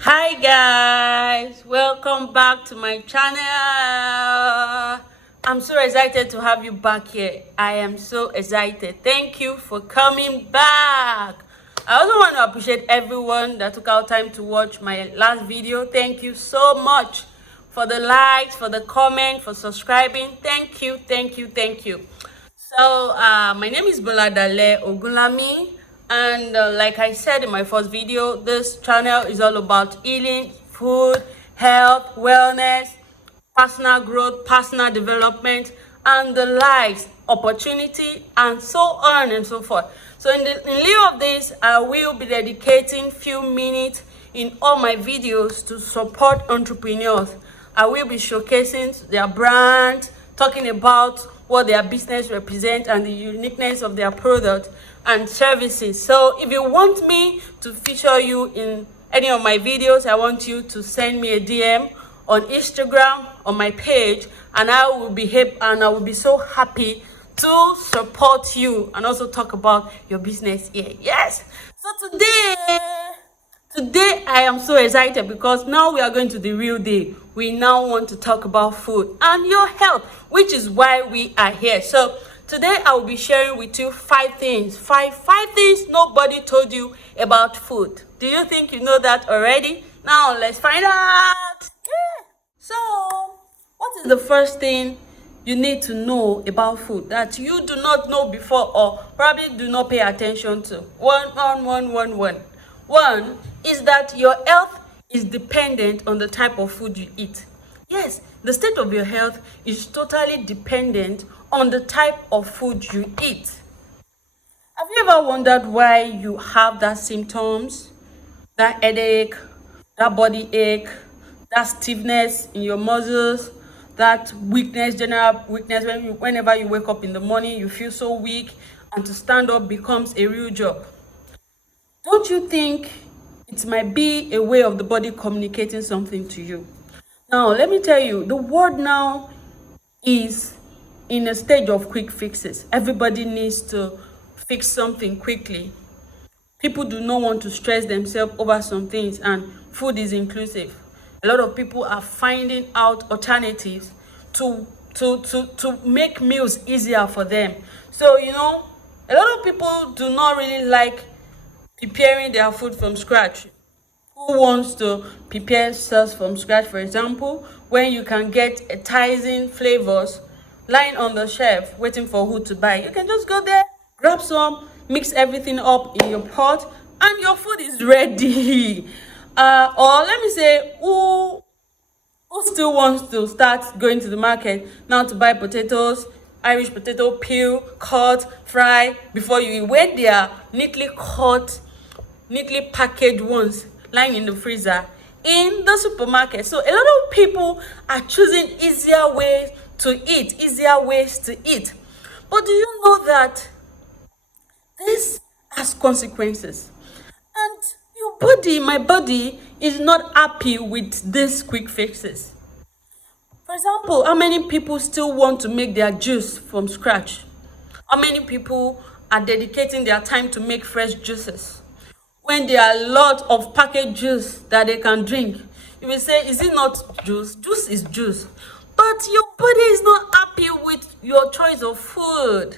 Hi guys, welcome back to my channel. I'm so excited to have you back here. I am so excited. Thank you for coming back. I also want to appreciate everyone that took out time to watch my last video. Thank you so much for the likes, for the comment, for subscribing. Thank you, thank you, thank you. So my name is Boladale Ogunlami, and like I said in my first video, this channel is all about healing, food, health, wellness, personal growth, personal development, and the lives, opportunity, and so on and so forth. So in lieu of this, I will be dedicating few minutes in all my videos to support entrepreneurs. I will be showcasing their brand, talking about what their business represents and the uniqueness of their product and services. So if you want me to feature you in any of my videos, I want you to send me a DM on Instagram on my page, and I will be so happy to support you and also talk about your business here. Yes. So today I am so excited because now we are going to the real day. We now want to talk about food and your health, which is why we are here. So today I will be sharing with you five things nobody told you about food. Do you think you know that already? Now let's find out. Yeah. So what is the first thing you need to know about food that you do not know before or probably do not pay attention to? One is that your health is dependent on the type of food you eat. Yes, the state of your health is totally dependent on the type of food you eat. Have you ever wondered why you have that symptoms, that headache, that body ache, that stiffness in your muscles, that weakness, general weakness? Whenever you wake up in the morning, you feel so weak, and to stand up becomes a real job. Don't you think it might be a way of the body communicating something to you? Now, let me tell you, the world now is in a stage of quick fixes. Everybody needs to fix something quickly. People do not want to stress themselves over some things, and food is inclusive. A lot of people are finding out alternatives to make meals easier for them. So, a lot of people do not really like preparing their food from scratch. Who wants to prepare sauce from scratch, for example, when you can get enticing flavors lying on the shelf waiting for who to buy? You can just go there, grab some, mix everything up in your pot, and your food is ready. Or let me say, who still wants to start going to the market now to buy potatoes, Irish potato, peel, cut, fry before you eat, when they are neatly cut, neatly packaged ones lying in the freezer in the supermarket. So a lot of people are choosing easier ways to eat. But do you know that this has consequences? And my body is not happy with these quick fixes. For example, how many people still want to make their juice from scratch? How many people are dedicating their time to make fresh juices when there are a lot of packaged juice that they can drink? You will say, is it not juice? Juice is juice. But your body is not happy with your choice of food.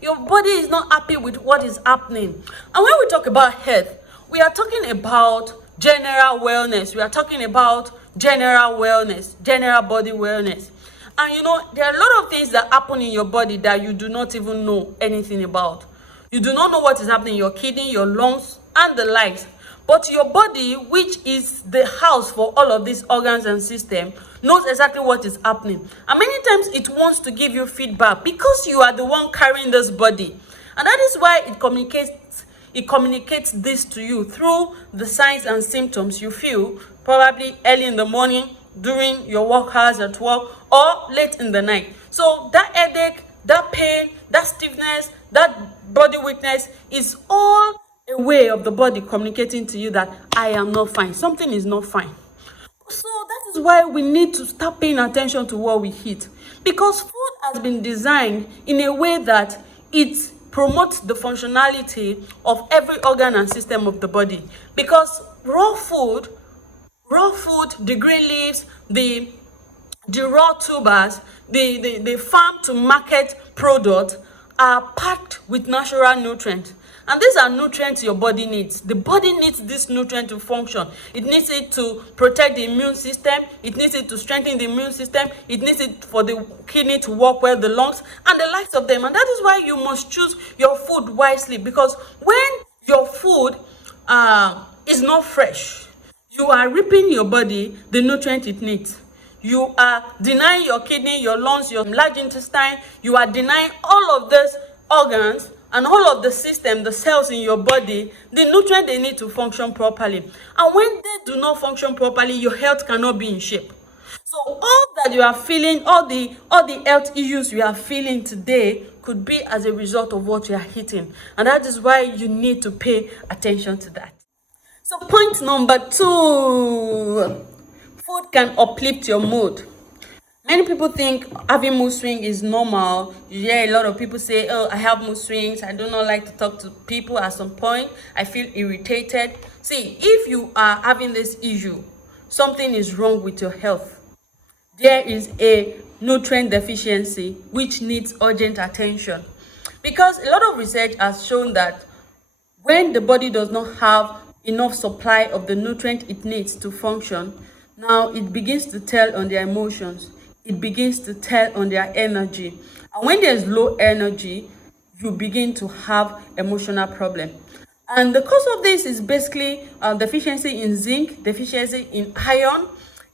Your body is not happy with what is happening. And when we talk about health, we are talking about general wellness. We are talking about general wellness, general body wellness. And there are a lot of things that happen in your body that you do not even know anything about. You do not know what is happening in your kidney, your lungs, and the likes. But your body, which is the house for all of these organs and systems, knows exactly what is happening. And many times it wants to give you feedback because you are the one carrying this body. And that is why it communicates this to you through the signs and symptoms you feel, probably early in the morning, during your work hours at work, or late in the night. So that headache, that pain, that stiffness, that body weakness is all a way of the body communicating to you that I am not fine. Something is not fine. So that is why we need to start paying attention to what we eat, because food has been designed in a way that it promotes the functionality of every organ and system of the body. Because raw food raw food, the green leaves, the raw tubers, the farm to market product are packed with natural nutrients. And these are nutrients your body needs. The body needs this nutrient to function. It needs it to protect the immune system. It needs it to strengthen the immune system. It needs it for the kidney to work well, the lungs, and the likes of them. And that is why you must choose your food wisely, because when your food is not fresh, you are ripping your body the nutrient it needs. You are denying your kidney, your lungs, your large intestine. You are denying all of these organs and all of the system, the cells in your body, the nutrient they need to function properly. And when they do not function properly, your health cannot be in shape. So all that you are feeling, all the health issues you are feeling today could be as a result of what you are eating. And that is why you need to pay attention to that. So point number 2, food can uplift your mood. Many people think having mood swing is normal. You hear a lot of people say, oh, I have mood swings. I do not like to talk to people at some point. I feel irritated. See, if you are having this issue, something is wrong with your health. There is a nutrient deficiency which needs urgent attention. Because a lot of research has shown that when the body does not have enough supply of the nutrient it needs to function, now it begins to tell on their emotions. It begins to tell on their energy. And when there's low energy, you begin to have emotional problem. And the cause of this is basically deficiency in zinc, deficiency in iron,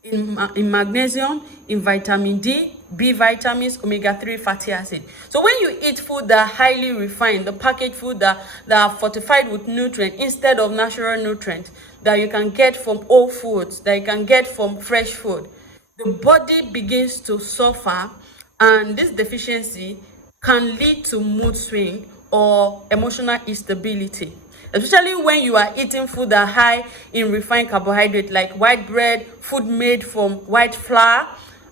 in magnesium, in vitamin D, B vitamins, omega-3 fatty acid. So when you eat food that are highly refined, the packaged food that are fortified with nutrients instead of natural nutrients that you can get from whole foods, that you can get from fresh food, the body begins to suffer, and this deficiency can lead to mood swing or emotional instability, especially when you are eating food that are high in refined carbohydrate, like white bread, food made from white flour,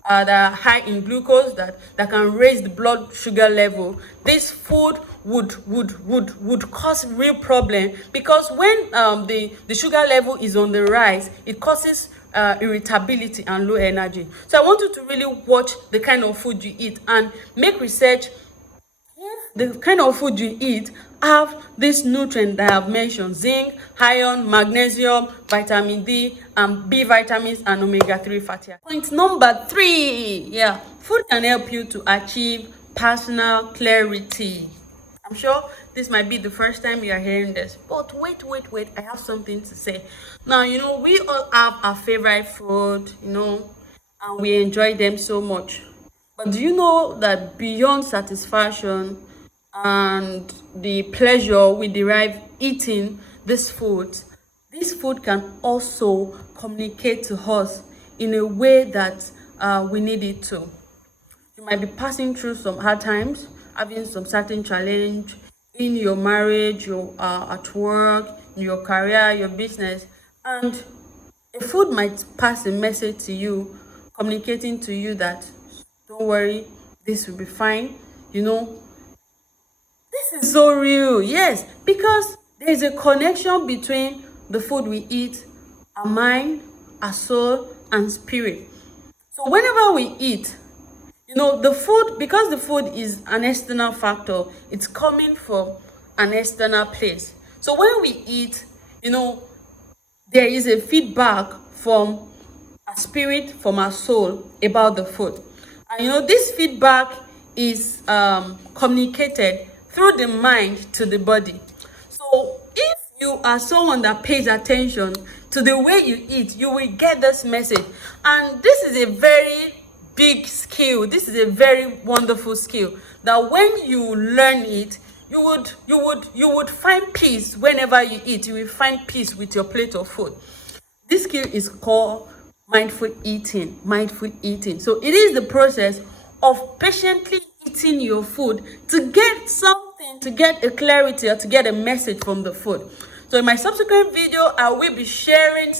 that are high in glucose, that can raise the blood sugar level. This food would cause real problem, because when the sugar level is on the rise, it causes irritability and low energy. So I want you to really watch the kind of food you eat and make research if the kind of food you eat have this nutrient that I have mentioned: zinc, iron, magnesium, vitamin D, and B vitamins, and omega-3 fatty acids. Point number 3, food can help you to achieve personal clarity. I'm sure this might be the first time you are hearing this, but wait, I have something to say. Now, we all have our favorite food, and we enjoy them so much. But do you know that beyond satisfaction and the pleasure we derive eating this food can also communicate to us in a way that we need it to. You might be passing through some hard times, having some certain challenge in your marriage, at work, in your career, your business, and a food might pass a message to you, communicating to you that don't worry, this will be fine. This is so real. Yes, because there is a connection between the food we eat, our mind, our soul, and spirit. So whenever we eat, the food, because the food is an external factor, it's coming from an external place. So when we eat, there is a feedback from our spirit, from our soul about the food. And this feedback is communicated through the mind to the body. So if you are someone that pays attention to the way you eat, you will get this message. And this is a very big skill. This is a very wonderful skill that when you learn it, you would find peace whenever you eat. You will find peace with your plate of food. This skill is called mindful eating. Mindful eating. So it is the process of patiently eating your food to get something, to get a clarity, or to get a message from the food. So in my subsequent video, I will be sharing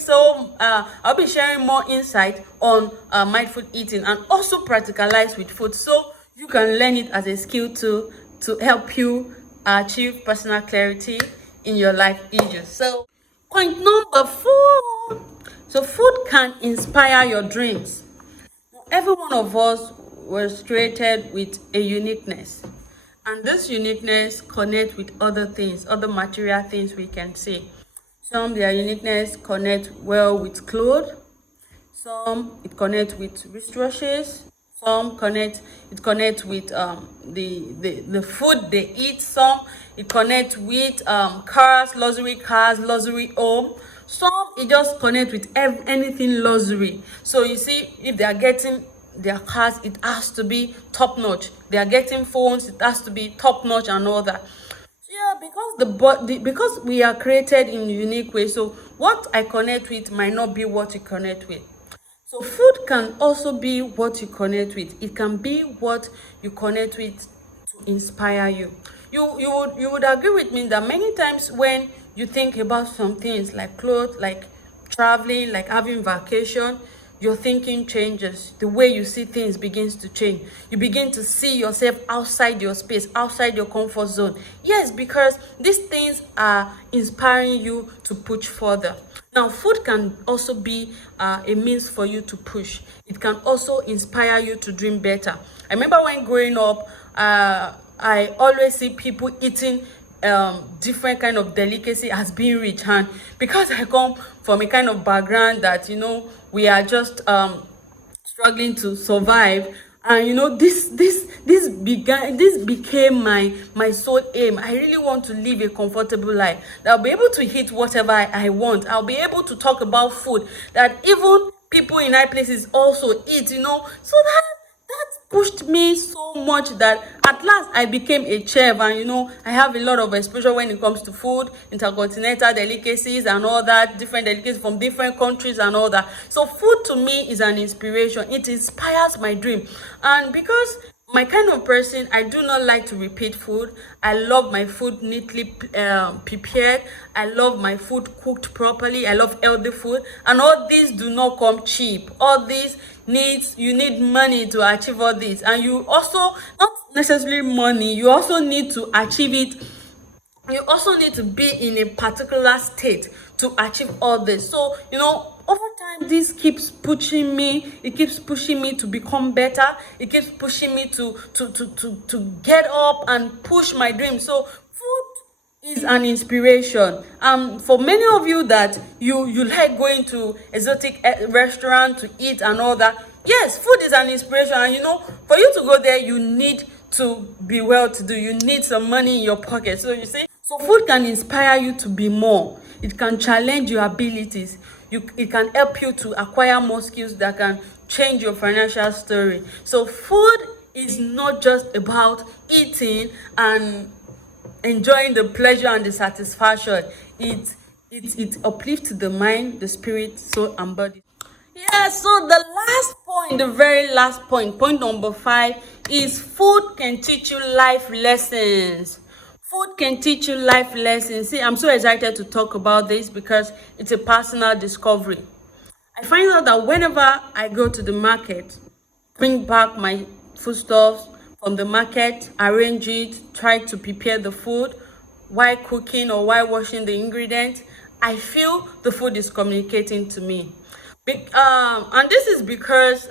I'll be sharing more insight on mindful eating, and also practicalize with food, so you can learn it as a skill to help you achieve personal clarity in your life issues. So point number 4, So food can inspire your dreams. Every one of us was created with a uniqueness. And this uniqueness connect with other things, other material things we can see. Some their uniqueness connect well with clothes, some it connects with resources, some connect with the food they eat, some it connects with cars, luxury home, some it just connect with anything luxury. So you see, if they are getting their cars, it has to be top notch. They are getting phones, it has to be top notch and all that. Yeah, because because we are created in unique ways. So what I connect with might not be what you connect with. So food can also be what you connect with. It can be what you connect with to inspire you. You would agree with me that many times when you think about some things like clothes, like traveling, like having vacation, your thinking changes. The way you see things begins to change. You begin to see yourself outside your space, outside your comfort zone. Yes, because these things are inspiring you to push further. Now, food can also be a means for you to push. It can also inspire you to dream better. I remember when growing up, I always see people eating different kind of delicacy as being rich, and because I come from a kind of background that we are just struggling to survive, and this became my sole aim. I really want to live a comfortable life, that I'll be able to eat whatever I want. I'll be able to talk about food that even people in high places also eat, so that pushed me so much that at last I became a chef, and I have a lot of exposure when it comes to food, intercontinental delicacies and all that, different delicacies from different countries and all that. So food to me is an inspiration. It inspires my dream. And because my kind of person, I do not like to repeat food. I love my food neatly prepared. I love my food cooked properly. I love healthy food, and all these do not come cheap. All these you need money to achieve all this, and you also, not necessarily money, you also need to achieve it. You also need to be in a particular state to achieve all this. So over time, this keeps pushing me. It keeps pushing me to become better. It keeps pushing me to get up and push my dreams. So food is an inspiration. For many of you that you like going to exotic restaurant to eat and all that, yes, food is an inspiration. And for you to go there, you need to be well to do. You need some money in your pocket. So you see, so food can inspire you to be more. It can challenge your abilities. It can help you to acquire more skills that can change your financial story. So food is not just about eating and enjoying the pleasure and the satisfaction. It uplifts the mind, the spirit, soul, and body. Yeah, so the last point, the very last point number 5, is food can teach you life lessons. Food can teach you life lessons. See, I'm so excited to talk about this because it's a personal discovery. I find out that whenever I go to the market, bring back my foodstuffs from the market, arrange it, try to prepare the food while cooking or while washing the ingredients, I feel the food is communicating to me. And this is because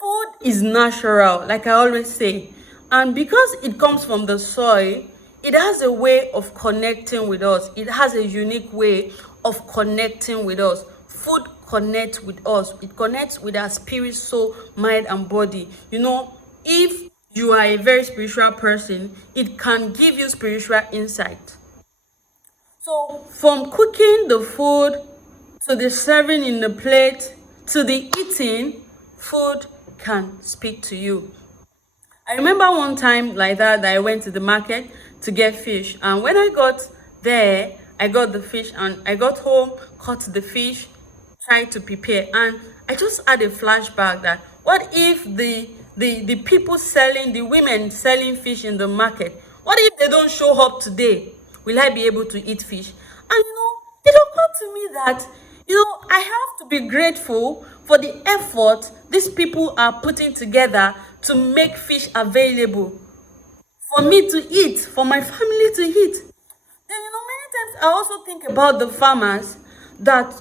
food is natural, like I always say. And because it comes from the soil, it has a way of connecting with us. It has a unique way of connecting with us. Food connects with us. It connects with our spirit, soul, mind, and body. If you are a very spiritual person, it can give you spiritual insight. So from cooking the food to the serving in the plate to the eating, food can speak to you. I remember one time like that I went to the market to get fish, and when I got there, I got the fish, and I got home, cut the fish, tried to prepare, and I just had a flashback that what if the people selling, the women selling fish in the market, what if they don't show up today? Will I be able to eat fish? And it occurred to me that I have to be grateful for the effort these people are putting together to make fish available for me to eat, for my family to eat. Then many times I also think about the farmers that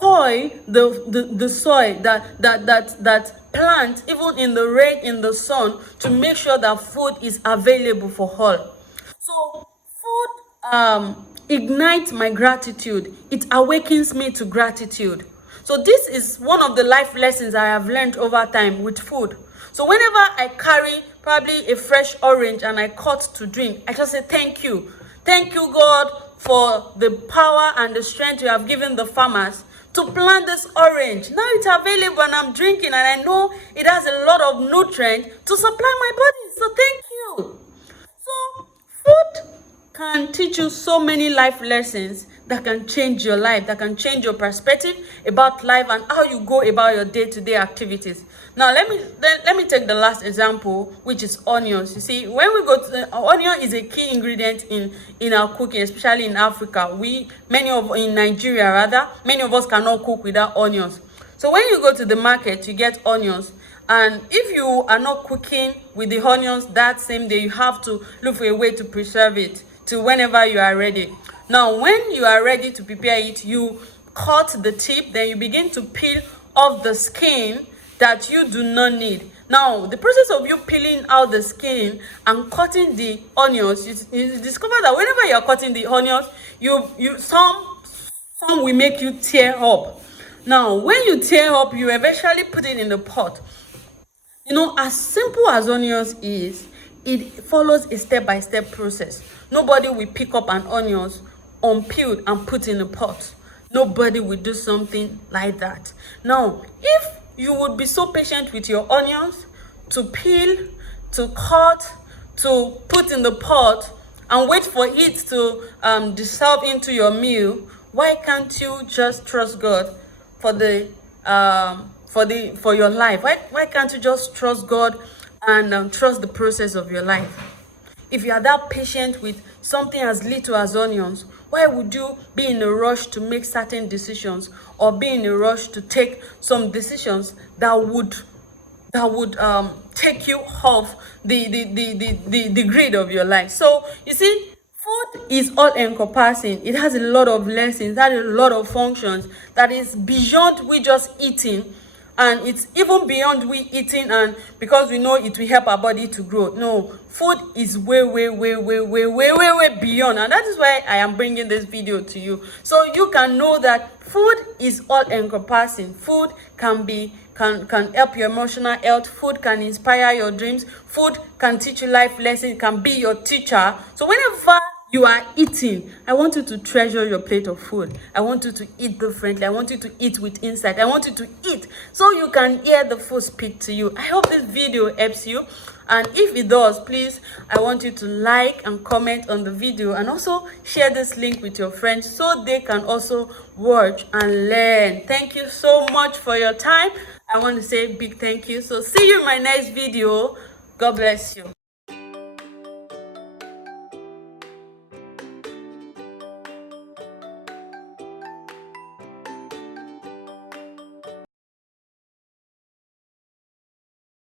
toil the soil, that plant, even in the rain, in the sun, to make sure that food is available for all. So food ignites my gratitude. It awakens me to gratitude. So this is one of the life lessons I have learned over time with food. So whenever I carry probably a fresh orange and I cut to drink, I just say thank you. Thank you, God, for the power and the strength you have given the farmers to plant this orange. Now it's available and I'm drinking, and I know it has a lot of nutrients to supply my body. So thank you. So food can teach you so many life lessons that can change your life, that can change your perspective about life and how you go about your day-to-day activities. Now let me take the last example, which is onions. You see, when we go to onion is a key ingredient in our cooking, especially in Africa. In Nigeria rather, many of us cannot cook without onions. So when you go to the market, you get onions. And if you are not cooking with the onions that same day, you have to look for a way to preserve it till whenever you are ready. Now, when you are ready to prepare it, you cut the tip, then you begin to peel off the skin that you do not need. Now, the process of you peeling out the skin and cutting the onions, you discover that whenever you are cutting the onions, some will make you tear up. Now, when you tear up, you eventually put it in the pot. You know, as simple as onions is, it follows a step-by-step process. Nobody will pick up an onions unpeeled and put in a pot. Nobody will do something like that. Now, if you would be so patient with your onions to peel, to cut, to put in the pot, and wait for it to dissolve into your meal, why can't you just trust God for your life? Why can't you just trust God and trust the process of your life? If you are that patient with something as little as onions, why would you be in a rush to make certain decisions, or be in a rush to take some decisions that would take you off the grid of your life? So you see, food is all encompassing. It has a lot of lessons, that has a lot of functions that is beyond we just eating. And it's even beyond we eating, and because we know it will help our body to grow. No, food is way beyond, and that is why I am bringing this video to you, so you can know that food is all encompassing. Food can help your emotional health. Food can inspire your dreams. Food can teach you life lessons. It can be your teacher. So whenever you are eating, I want you to treasure your plate of food. I want you to eat differently. I want you to eat with insight. I want you to eat so you can hear the food speak to you. I hope this video helps you, and if it does, please, I want you to like and comment on the video, and also share this link with your friends so they can also watch and learn. Thank you so much for your time. I want to say a big thank you. So see you in my next video. God bless you.